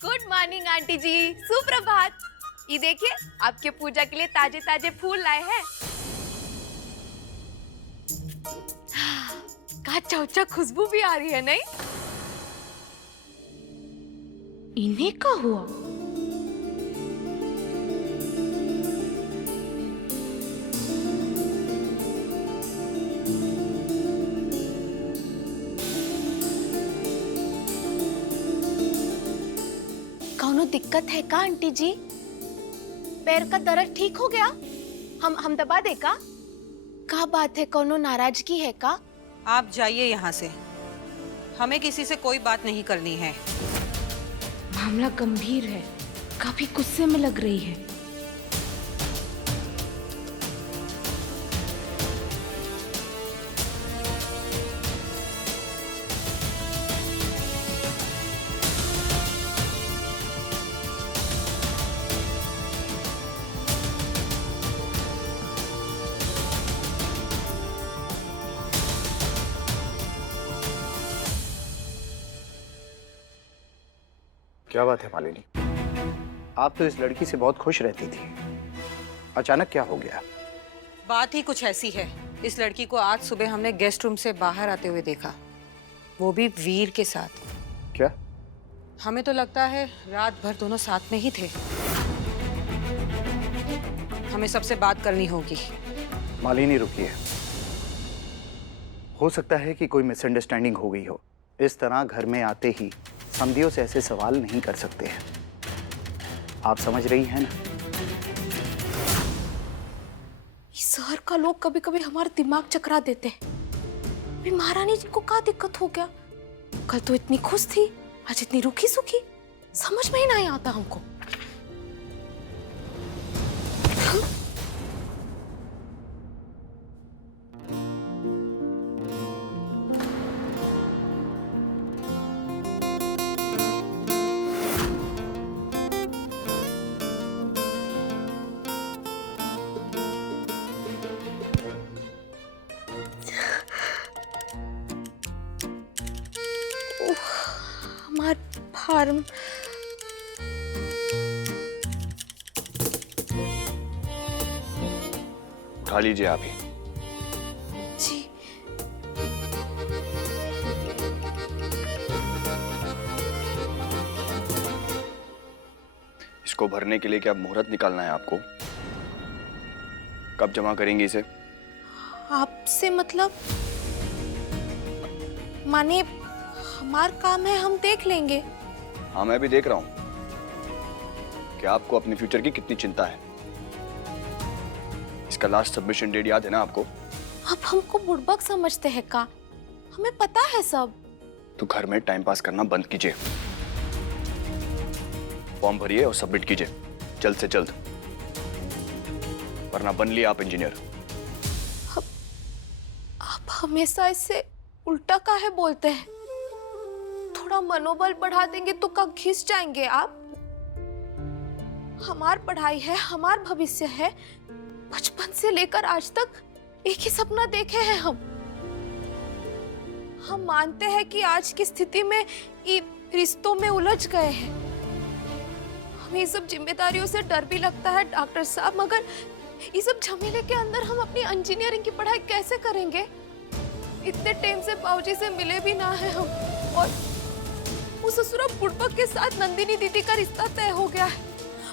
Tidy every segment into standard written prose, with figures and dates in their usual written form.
Good morning aunty जी, सुप्रभात। ये देखिए आपके पूजा के लिए ताजे ताजे फूल लाए हैं। अच्छा अच्छा खुशबू भी आ रही है नहीं? इन्हें क्या हुआ? कौनो दिक्कत है का आंटी जी? पैर का दर्द ठीक हो गया? हम दबा दे का बात है, कौनो नाराजगी है का? आप जाइए यहाँ से, हमें किसी से कोई बात नहीं करनी है। मामला गंभीर है, काफी गुस्से में लग रही है। क्या बात है मालिनी? आप तो इस लड़की से बहुत खुश रहती थी, अचानक क्या हो गया? बात ही कुछ ऐसी है। इस लड़की को आज सुबह हमने गेस्ट रूम से बाहर आते हुए देखा, वो भी वीर के साथ। क्या? हमें तो लगता है रात भर दोनों साथ में ही थे। हमें सबसे बात करनी होगी। मालिनी रुकिए, हो सकता है कि कोई मिसअंडरस्टैंडिंग हो गई हो। इस तरह घर में आते ही समधियों से ऐसे सवाल नहीं कर सकते हैं, आप समझ रही हैं ना? इस शहर का लोग कभी कभी हमारा दिमाग चकरा देते हैं। अभी महारानी जी को क्या दिक्कत हो गया? कल तो इतनी खुश थी, आज इतनी रूखी सूखी, समझ में ही नहीं आता हमको। हमार फार्म उठा लीजिए आप ही। जी। इसको भरने के लिए क्या मुहूर्त निकालना है आपको? कब जमा करेंगे इसे? आपसे मतलब? माने हमार काम है, हम देख लेंगे। हाँ, मैं भी देख रहा हूं कि आपको अपने फ्यूचर की कितनी चिंता है। इसका लास्ट सबमिशन डेट याद है ना आपको? आप हमको बुड़बक समझते हैं का? हमें पता है सब। तो घर में टाइम पास करना बंद कीजिए, फॉर्म भरिए और सबमिट कीजिए जल्द से जल्द, वरना बन लिए आप इंजीनियर। आप हमेशा इससे उल्टा काहे बोलते हैं? थोड़ा मनोबल बढ़ा देंगे तो कब घिस जाएंगे आप? हमार पढ़ाई है, हमार भविष्य है। बचपन से लेकर आज तक एक ही सपना देखे हैं हम। हम मानते हैं कि आज की स्थिति में ये रिश्तों में उलझ गए हैं। हमें सब जिम्मेदारियों से डर भी लगता है डॉक्टर साहब, मगर ये सब झमेले के अंदर हम अपनी इंजीनियरिंग की पढ़ाई कैसे करेंगे? इतने टाइम से बाबूजी से मिले भी ना है हम, और उस ससुरा बुड़बक के साथ नंदिनी दीदी का रिश्ता तय हो गया है।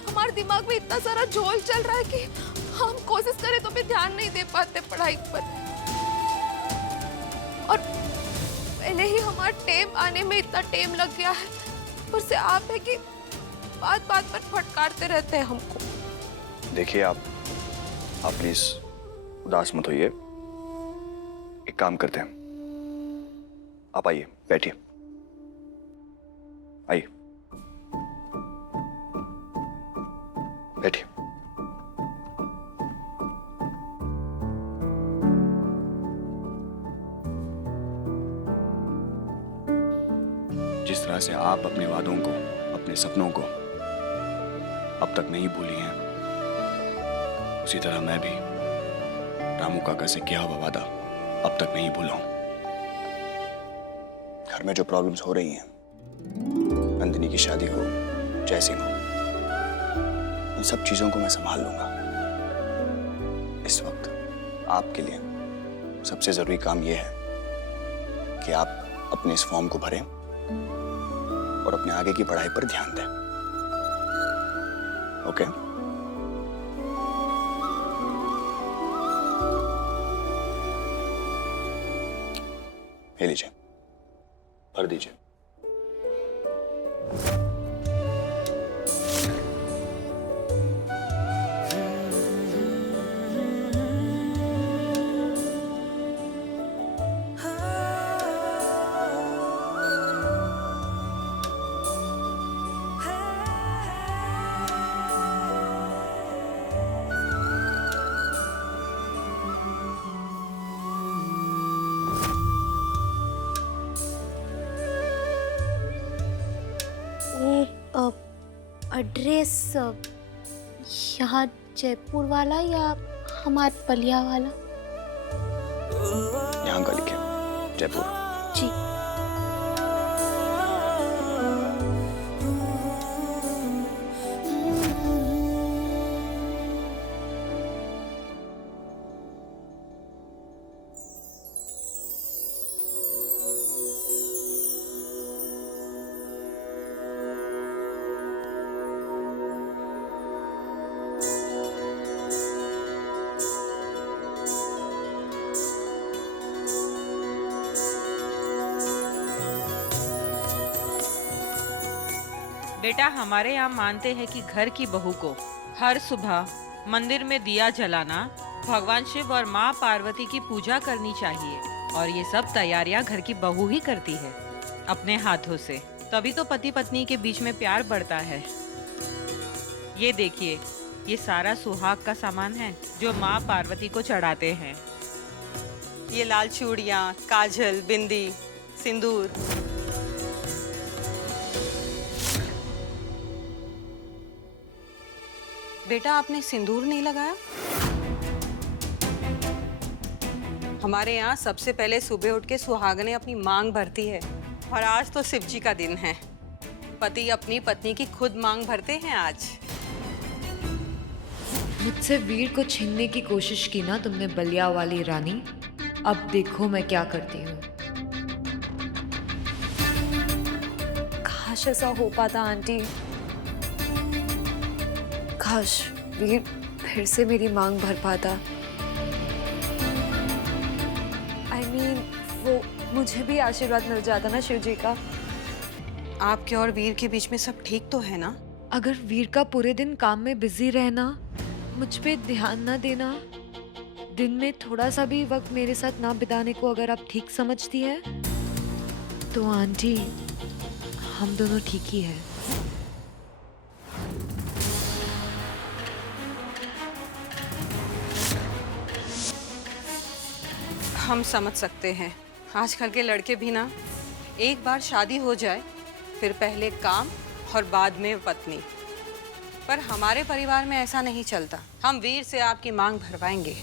हमारे दिमाग में इतना सारा झोल चल रहा है कि हम कोशिश करें तो भी ध्यान नहीं दे पाते पढ़ाई पर। और पहले ही हमारा टेम आने में इतना टेम लग गया है, ऊपर से आप है कि बात बात पर फटकारते रहते हैं हमको। देखिए आप प्लीज उदास मत होइए। एक काम करते हैं, आप आइए, बैठिए, आइए, बैठिए। जिस तरह से आप अपने वादों को, अपने सपनों को अब तक नहीं भूली हैं, उसी तरह मैं भी रामू काका से किया हुआ वादा अब तक नहीं भूला हूं। घर में जो प्रॉब्लम्स हो रही हैं, नंदिनी की शादी हो, जय सिंह हो, इन सब चीजों को मैं संभाल लूंगा। इस वक्त आपके लिए सबसे जरूरी काम यह है कि आप अपने इस फॉर्म को भरें और अपने आगे की पढ़ाई पर ध्यान दें। ओके? ये लीजिए, भर दीजिए। वो एड्रेस यहाँ जयपुर वाला या हमारे बलिया वाला? यहाँ का लिखे, जयपुर। जी। बेटा, हमारे यहाँ मानते हैं कि घर की बहू को हर सुबह मंदिर में दिया जलाना, भगवान शिव और माँ पार्वती की पूजा करनी चाहिए। और ये सब तैयारियां घर की बहू ही करती है अपने हाथों से। तभी तो पति पत्नी के बीच में प्यार बढ़ता है। ये देखिए, ये सारा सुहाग का सामान है जो माँ पार्वती को चढ़ाते हैं। ये लाल चूड़ियाँ, काजल, बिंदी, सिंदूर। बेटा, आपने सिंदूर नहीं लगाया? हमारे यहाँ सबसे पहले सुबह उठ के सुहागनें अपनी मांग भरती है। और आज तो शिव जी का दिन है। पति अपनी पत्नी की खुद मांग भरते हैं आज। मुझसे वीर को छीनने की कोशिश की ना तुमने, बलिया वाली रानी। अब देखो मैं क्या करती हूँ। काश ऐसा हो पाता आंटी। काश वीर फिर से मेरी मांग भर पाता। I mean, वो मुझे भी आशीर्वाद मिल जाता ना शिव जी का। आपके और वीर के बीच में सब ठीक तो है ना? अगर वीर का पूरे दिन काम में बिजी रहना, मुझ पे ध्यान ना देना, दिन में थोड़ा सा भी वक्त मेरे साथ ना बिताने को अगर आप ठीक समझती है, तो आंटी हम दोनों ठीक ही है। हम समझ सकते हैं, आजकल के लड़के भी ना, एक बार शादी हो जाए फिर पहले काम और बाद में पत्नी। पर हमारे परिवार में ऐसा नहीं चलता। हम वीर से आपकी मांग भरवाएंगे।